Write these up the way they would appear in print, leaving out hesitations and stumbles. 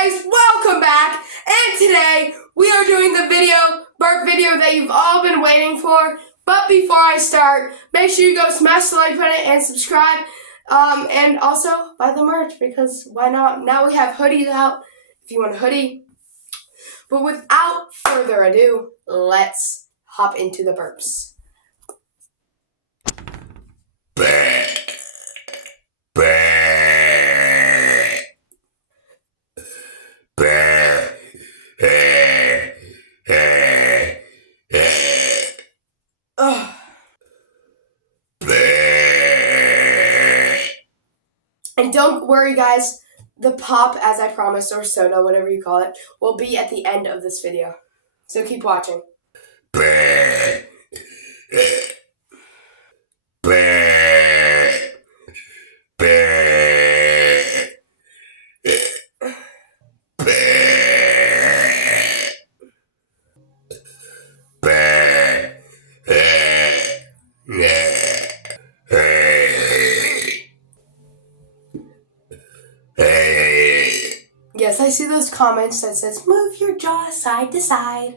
guys, welcome back, and today we are doing the burp video that you've all been waiting for. But before I start, make sure you go smash the like button and subscribe, and also buy the merch, because why not? Now we have hoodies out if you want a hoodie. But without further ado, let's hop into the burps. And don't worry, guys, the pop, as I promised, or soda, whatever you call it, will be at the end of this video. So keep watching. Yes, I see those comments that says, move your jaw side to side.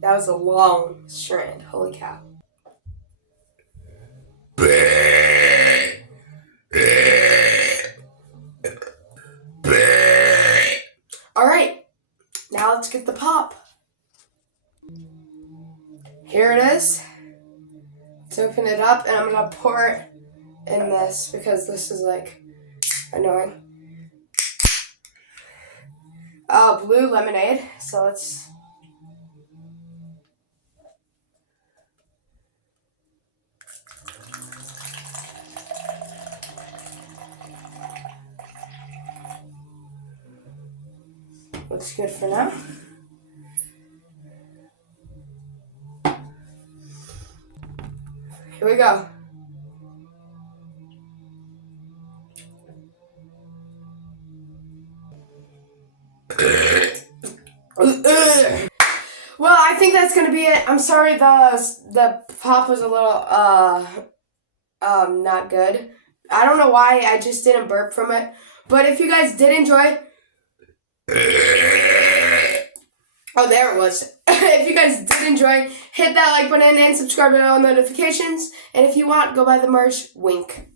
That was a long strand. Holy cow. Alright, now let's get the pop. Here it is. Let's open it up, and I'm going to pour it in this because this is like annoying. Blue lemonade. So let's... Looks good for now. Here we go. Well, I think that's gonna be it. I'm sorry the pop was a little not good. I don't know why, I just didn't burp from it. But if you guys did enjoy, oh, there it was. If you guys did enjoy, hit that like button and subscribe to all notifications. And if you want, go buy the merch. Wink.